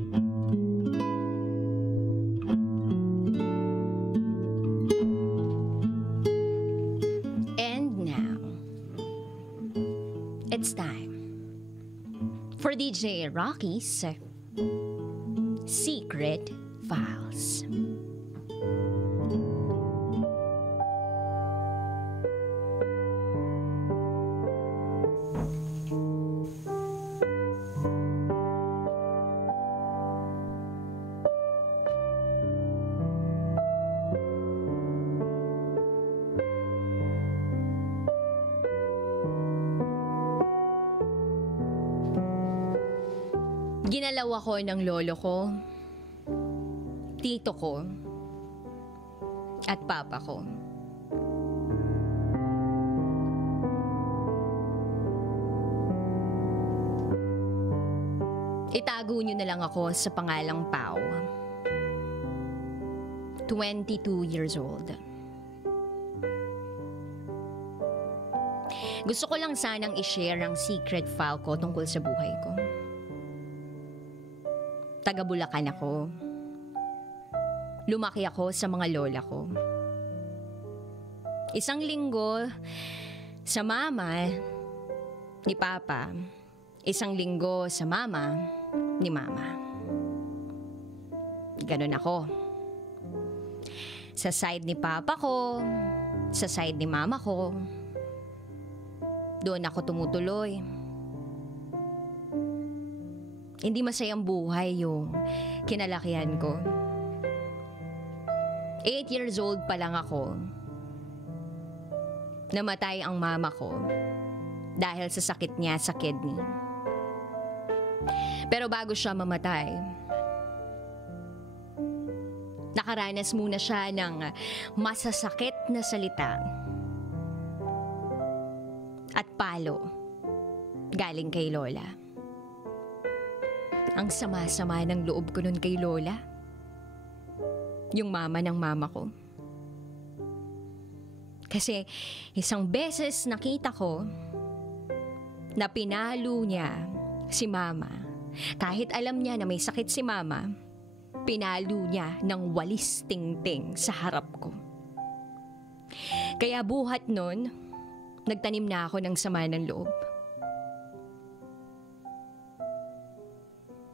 And now, it's time for DJ Rocky's Secret Files. Ginalaw ako ng lolo ko, tito ko, at papa ko. Itago niyo na lang ako sa pangalang Pao. 22 years old. Gusto ko lang sanang i-share ang secret file ko tungkol sa buhay ko. Taga Bulacan ako. Lumaki ako sa mga lola ko. Isang linggo sa mama ni papa, isang linggo sa mama ni mama. Ganun ako. Sa side ni papa ko, sa side ni mama ko, doon ako tumutuloy. Hindi masayang buhay yung kinalakihan ko. 8 years old pa lang ako. Namatay ang mama ko dahil sa sakit niya sa kidney. Pero bago siya mamatay, nakaranas muna siya ng masasakit na salita at palo galing kay Lola. Ang sama-sama ng loob ko nun kay Lola. Yung mama ng mama ko. Kasi isang beses nakita ko na pinalo niya si mama. Kahit alam niya na may sakit si mama, pinalo niya ng walis tingting sa harap ko. Kaya buhat nun, nagtanim na ako ng sama ng loob.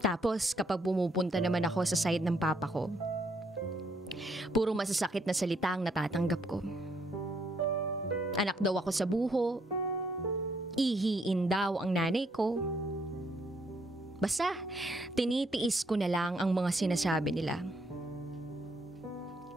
Tapos kapag pumupunta naman ako sa side ng papa ko, puro masasakit na salita ang natatanggap ko. Anak daw ako sa buho, ihiin daw ang nanay ko. Basta, tinitiis ko na lang ang mga sinasabi nila.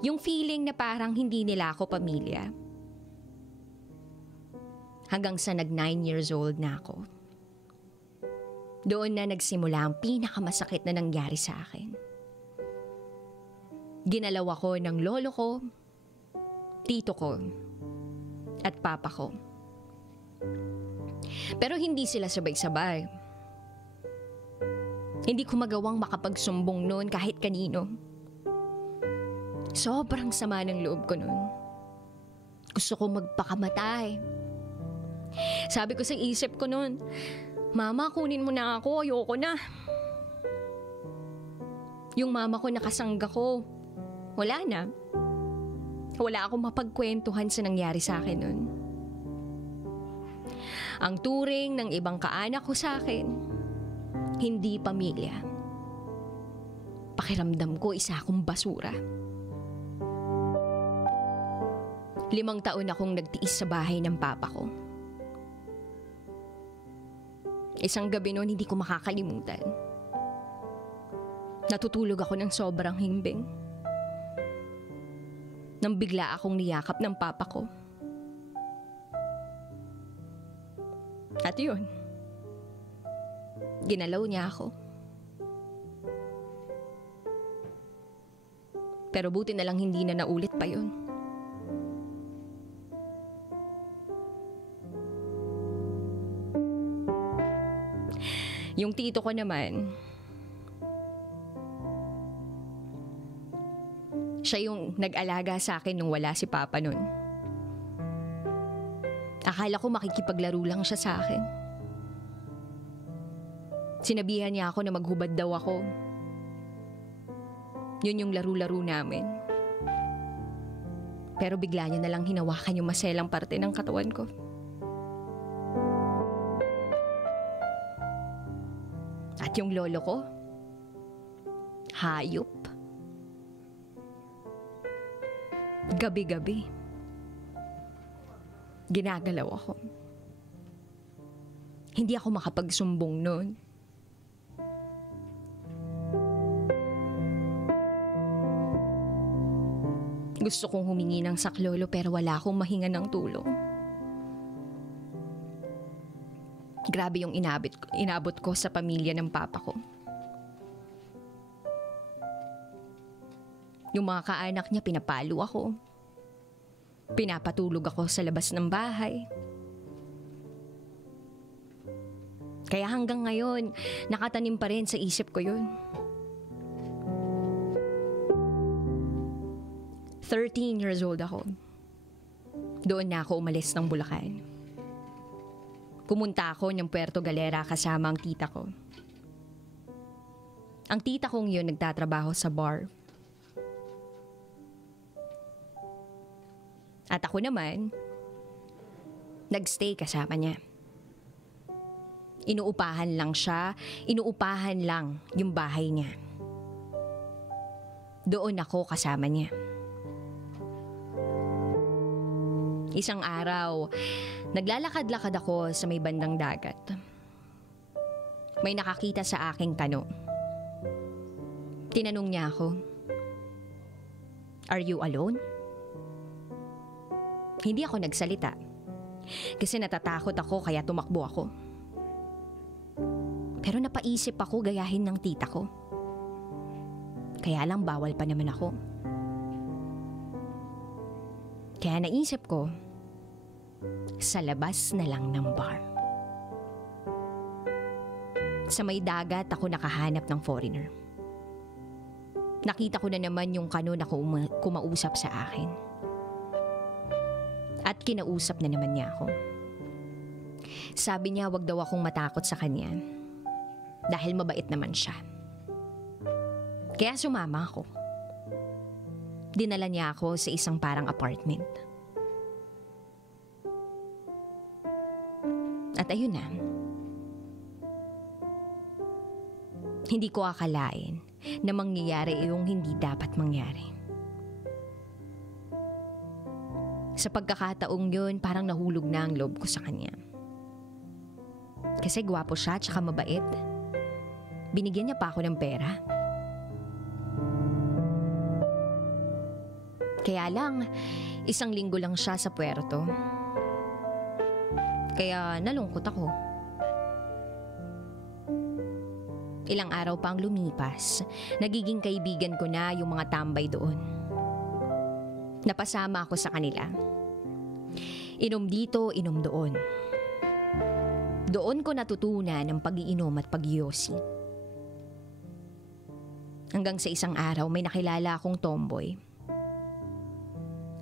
Yung feeling na parang hindi nila ako pamilya. Hanggang sa nag 9 years old na ako. Doon na nagsimula ang pinakamasakit na nangyari sa akin. Ginalaw ako ng lolo ko, tito ko, at papa ko. Pero hindi sila sabay-sabay. Hindi ko magawang makapagsumbong noon kahit kanino. Sobrang sama ng loob ko noon. Gusto ko magpakamatay. Sabi ko sa isip ko noon, Mama, kunin mo na ako. Ayoko na. Yung mama ko nakasangga ko. Wala na. Wala akong mapagkwentuhan sa nangyari sa akin nun. Ang turing ng ibang kaanak ko sa akin, hindi pamilya. Pakiramdam ko isa akong basura. 5 taon akong nagtiis sa bahay ng papa ko. Isang gabi noon hindi ko makakalimutan. Natutulog ako ng sobrang himbing. Nang bigla akong niyakap ng papa ko. At yun, ginalaw niya ako. Pero buti na lang hindi na naulit pa yun. Yung tito ko naman, siya yung nag-alaga sa akin nung wala si Papa nun. Akala ko makikipaglaro lang siya sa akin. Sinabihan niya ako na maghubad daw ako Yun yung laro-laro namin. Pero bigla niya nalang hinawakan yung maselang parte ng katawan ko. At yung lolo ko, hayop. Gabi-gabi, ginagalaw ako. Hindi ako makapagsumbong noon. Gusto kong humingi ng saklolo pero wala akong mahinga ng tulong. Grabe yung inabot ko sa pamilya ng papa ko. Yung mga kaanak niya, pinapalo ako. Pinapatulog ako sa labas ng bahay. Kaya hanggang ngayon, nakatanim pa rin sa isip ko yun. 13 years old ako. Doon na ako umalis ng Bulacan. Pumunta ako ng Puerto Galera kasama ang tita ko. Ang tita kong yun nagtatrabaho sa bar. At ako naman, nagstay kasama niya. Inuupahan lang siya, inuupahan lang yung bahay niya. Doon ako kasama niya. Isang araw, naglalakad-lakad ako sa may bandang dagat. May nakakita sa aking kano. Tinanong niya ako, "Are you alone?" Hindi ako nagsalita. Kasi natatakot ako kaya tumakbo ako. Pero napaisip ako gayahin ng tita ko. Kaya lang bawal pa naman ako. Kaya naisip ko, sa labas na lang ng bar. Sa may dagat ako nakahanap ng foreigner. Nakita ko na naman yung kano na kumausap sa akin. At kinausap na naman niya ako. Sabi niya wag daw akong matakot sa kanya. Dahil mabait naman siya. Kaya sumama ako. Dinala niya ako sa isang parang apartment. At ayun na. Hindi ko akalain na mangyayari yung hindi dapat mangyari. Sa pagkakataong yun, parang nahulog na ang loob ko sa kanya. Kasi gwapo siya at saka mabait. Binigyan niya pa ako ng pera. Kaya lang, 1 linggo lang siya sa puerto. Kaya nalungkot ako. Ilang araw pang lumipas, nagiging kaibigan ko na yung mga tambay doon. Napasama ako sa kanila. Inom dito, inom doon. Doon ko natutunan ang pag-iinom at pag-iyosi. Hanggang sa isang araw may nakilala akong tomboy.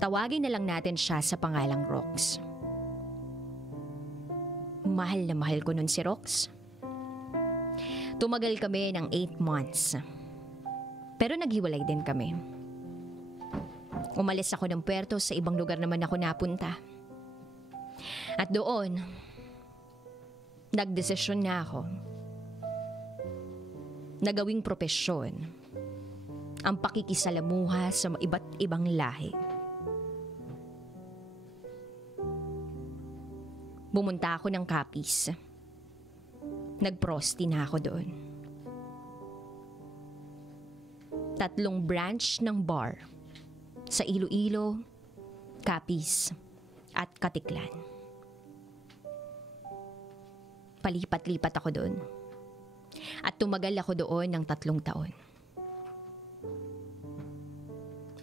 Tawagin na lang natin siya sa pangalang Rox. Mahal na mahal ko nun si Rox. Tumagal kami ng 8 months. Pero naghiwalay din kami. Umalis ako ng puerto, sa ibang lugar naman ako napunta. At doon, nagdesisyon na ako na gawing propesyon ang pakikisalamuha sa iba't ibang lahi. Bumunta ako ng Capiz. Nagprosti na ako doon. 3 branch ng bar sa Iloilo, Capiz at Katiklan. Palipat-lipat ako doon. At tumagal ako doon ng 3 taon.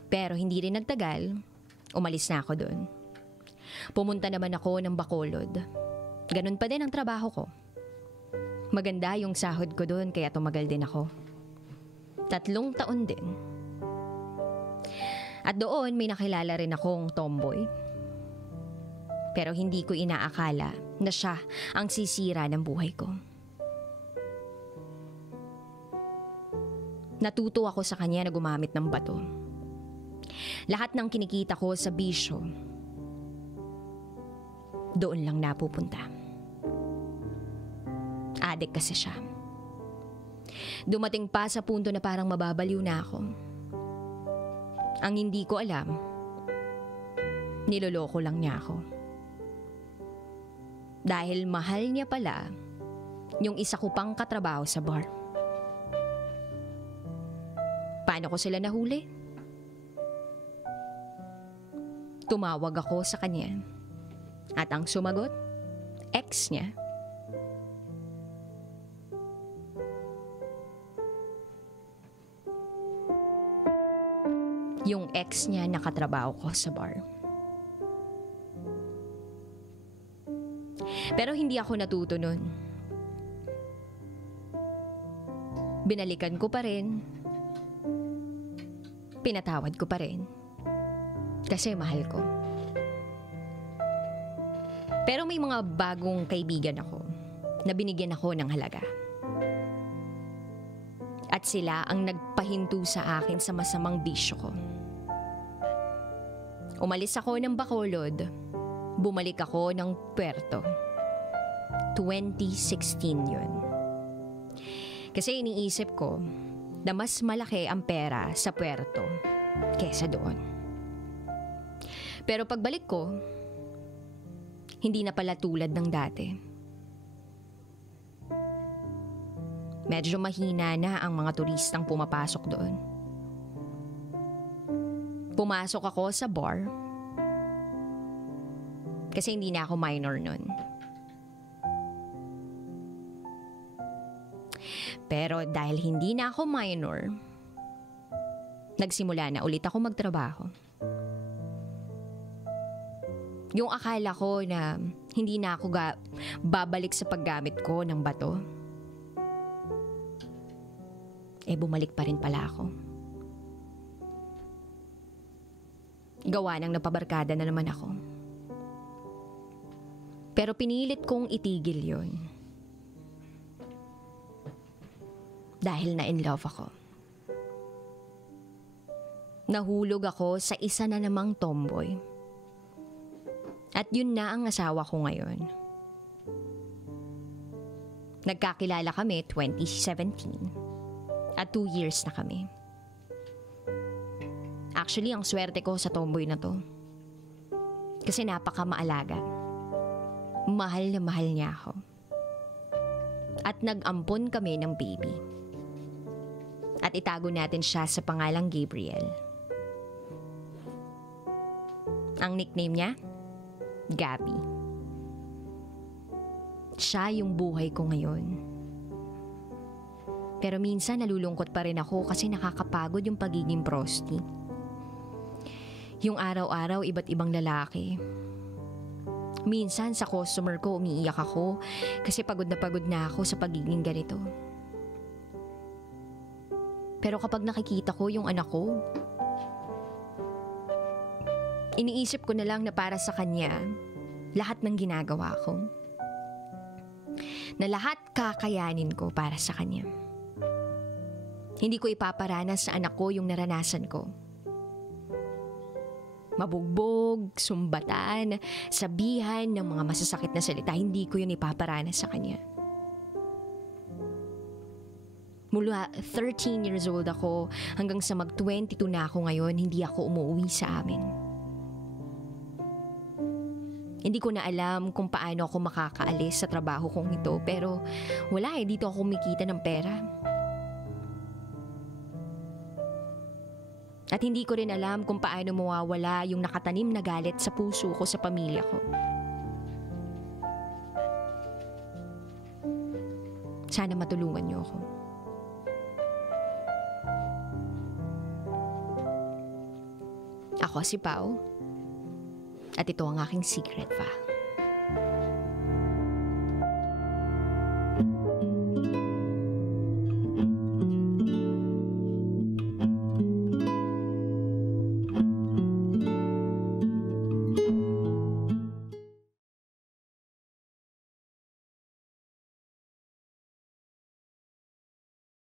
Pero hindi rin nagtagal, umalis na ako doon. Pumunta naman ako ng Bacolod. Ganun pa din ang trabaho ko. Maganda yung sahod ko doon kaya tumagal din ako. 3 taon din. At doon may nakilala rin akong tomboy. Pero hindi ko inaakala na siya ang sisira ng buhay ko. Natuto ako sa kanya na gumamit ng bato. Lahat ng kinikita ko sa bisyo, doon lang napupunta. Adik kasi siya. Dumating pa sa punto na parang mababaliw na ako. Ang hindi ko alam, niloloko lang niya ako. Dahil mahal niya pala yung isa ko pang katrabaho sa bar. Paano ko sila nahuli? Tumawag ako sa kanya. At ang sumagot, ex niya. Yung ex niya nakatrabaho ko sa bar. Pero hindi ako natuto nun. Binalikan ko pa rin. Pinatawad ko pa rin. Kasi mahal ko. Pero may mga bagong kaibigan ako na binigyan ako ng halaga. At sila ang nagpahinto sa akin sa masamang bisyo ko. Umalis ako ng Bacolod. Bumalik ako ng Puerto. 2016 yun. Kasi iniisip ko na mas malaki ang pera sa Puerto kesa doon. Pero pagbalik ko, hindi na pala tulad ng dati. Medyo mahina na ang mga turistang pumapasok doon. Pumasok ako sa bar kasi hindi na ako minor nun. Pero dahil hindi na ako minor, nagsimula na ulit ako magtrabaho. Yung akala ko na hindi na ako babalik sa paggamit ko ng bato, bumalik pa rin pala ako. Gawa ng napabarkada na naman ako. Pero pinilit kong itigil yun. Dahil na in love ako. Nahulog ako sa isa na namang tomboy. At yun na ang asawa ko ngayon. Nagkakilala kami 2017. At 2 years na kami. Actually, ang swerte ko sa tomboy na to. Kasi napaka-maalaga. Mahal na mahal niya ako. At nag-ampon kami ng baby. At itago natin siya sa pangalang Gabriel. Ang nickname niya? Gabby. Siya yung buhay ko ngayon. Pero minsan nalulungkot pa rin ako kasi nakakapagod yung pagiging prosti. Yung araw-araw iba't ibang lalaki. Minsan sa customer ko umiiyak ako kasi pagod na ako sa pagiging ganito. Pero kapag nakikita ko yung anak ko, iniisip ko na lang na para sa kanya, lahat ng ginagawa ko. Na lahat kakayanin ko para sa kanya. Hindi ko ipaparanas sa anak ko yung naranasan ko. Mabugbog, sumbatan, sabihan ng mga masasakit na salita, hindi ko yun ipaparanas sa kanya. Mula 13 years old ako hanggang sa mag-22 na ako ngayon, hindi ako umuwi sa amin. Hindi ko na alam kung paano ako makakaalis sa trabaho kong ito, pero wala dito ako kumikita ng pera. At hindi ko rin alam kung paano mawawala yung nakatanim na galit sa puso ko sa pamilya ko. Sana matulungan niyo ako. Ako si Pao. At ito ang aking secret pa.